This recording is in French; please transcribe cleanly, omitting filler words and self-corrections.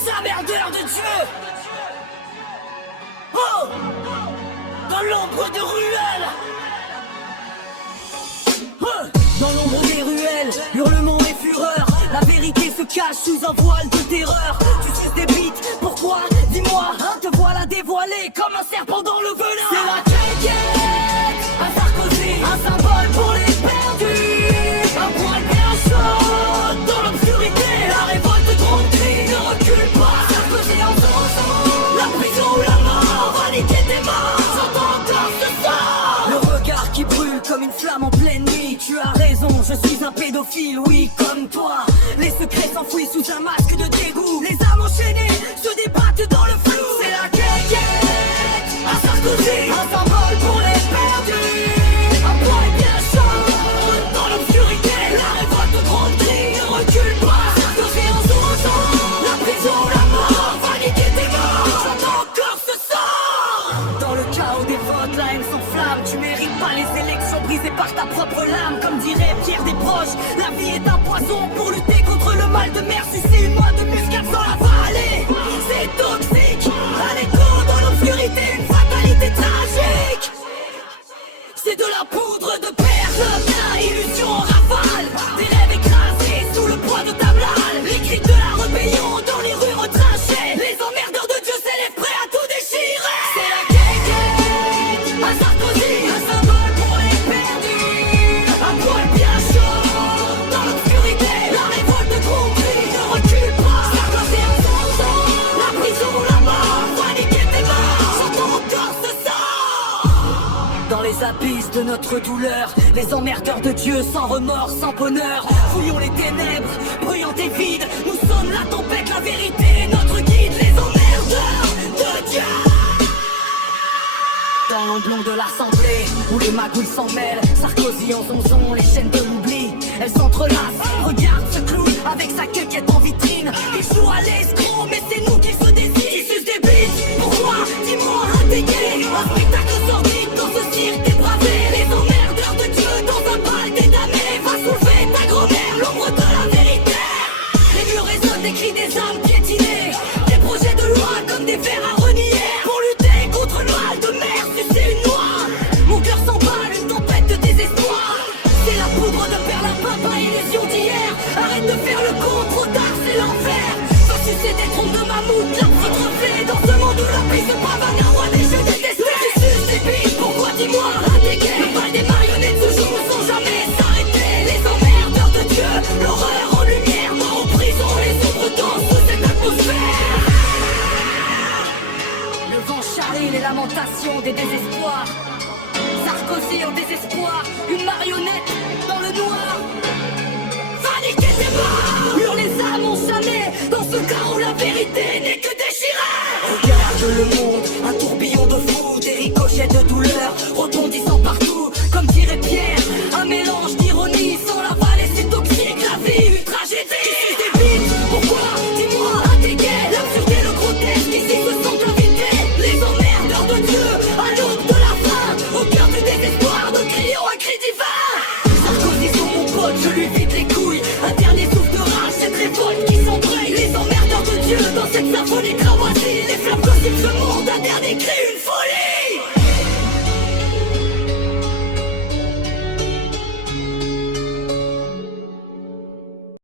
les emmerdeurs de Dieu. Oh, dans l'ombre de ruelles. Dans l'ombre des ruelles, hurlements et fureur. La vérité se cache sous un voile de terreur. Tu suces des bites, pourquoi? Dis-moi, te voilà dévoilé comme un serpent dans le venin. C'est la quéquette, un Sarkozy, un symbole pour les perdus. Un poil bien chaud dans l'obscurité. La révolte grandit, ne recule pas. Sarkozy en dansant, la prison ou la mort va niquer tes morts. J'entends encore ce soir. Le regard qui brûle comme une flamme en pleine nuit. Tu as raison, je suis un pédophile, oui, comme toi. Les secrets s'enfouissent sous un masque de dégoût. Les âmes enchaînées se débattent dans le flou. C'est la quéquette, un Sarkozy, un symbole pour les perdus. Un poil bien chaud dans l'obscurité. La révolte grandit, ne recule pas. Sarkozy en dansant, la prison, la mort va niquer tes morts. J'entends encore ce sort. Dans le chaos des votes, la haine s'enflamme. Tu mérites pas les élections brisées par ta propre lame. Comme dirait Pierre Desproges, la vie est un poison. Pour lutter contre le mal de mer, suicide-moi de muscade sans la vallée. C'est toxique, à l'écho dans l'obscurité, une fatalité tragique. C'est de la poudre de perle, illusion en rafale. Des rêves écrasés sous le poids de ta blâle. Les cris de la rébellion dans les rues retranchées. Les emmerdeurs de Dieu s'élèvent prêts à tout déchirer. C'est la quéquette, un Sarkozy, un symbole pour les perdus. Un poil bien chaud dans l'obscurité. La révolte grandit, ne recule pas. Sarkozy en dansant, la prison ou la mort va niquer tes morts. J'entends encore ce sort. Dans les abysses de notre douleur, les emmerdeurs de Dieu sans remords, sans bonheur. Fouillons les ténèbres, bruyantes et vides. Nous sommes la tempête, la vérité, notre guide. Les emmerdeurs de Dieu. Dans l'omblon de l'Assemblée, où les magouilles s'en mêlent, Sarkozy en zonzon, les chaînes de l'oubli, elles s'entrelacent. Regarde ce clown avec sa quequette en vitrine. Il joue à l'escroc, mais c'est nous qui se décide. Qui suce des bites, pourquoi? Dis-moi, un dégué. Un spectacle sordide dans ce cirque dépravé. Les emmerdeurs de Dieu dans un bal des damnés. Va soulever ta grand-mère, l'ombre de la vérité. Les murs résonnent des cris des âmes piétinées. Des projets de loi comme des vers à renier. Pour lutter contre le mal de mer, c'est une noix. Mon cœur s'emballe, une tempête de désespoir. C'est la poudre de perlimpin, pas illusion d'hier. Arrête de faire le con, trop tard c'est l'enfer. Va sucer des trompes de mammouth, l'arbre reflet. Dans ce monde où la paix se pavane, un roi des jeux détestés. Tu suces des bites, pourquoi dis-moi, un dégué. Le bal des marionnettes se joue sans jamais s'arrêter. Les emmerdeurs de Dieu, l'horreur en lumière. Mort en prison, les ombres dansent sous cette atmosphère. Le vent charrie les lamentations des désespoirs. Sarkozy en désespoir, une marionnette dans le noir. Va niquer tes morts, hurlent les âmes en jamais. Dans ce cas où la vérité n'est que déchirée. Regarde le monde, un tourbillon de fou. Des ricochets de douleur rebondissant partout. Comme dirait Pierre, un mélange d'ironie. Sans la vallée c'est toxique, la vie une tragédie. Tu des bites, pourquoi? Dis-moi, un dégué. L'absurde et le grotesque ici se sont invités. Les emmerdeurs de Dieu, à l'aube de la fin. Au cœur du désespoir, nous crions un cri divin. Sarkozy sur mon pote, je lui vide les couilles. Un dernier souffle de rage, cette révolte qui s'embraye. Les emmerdeurs de Dieu dans cette symphonie cramoisie. Les flammes possibles se montent.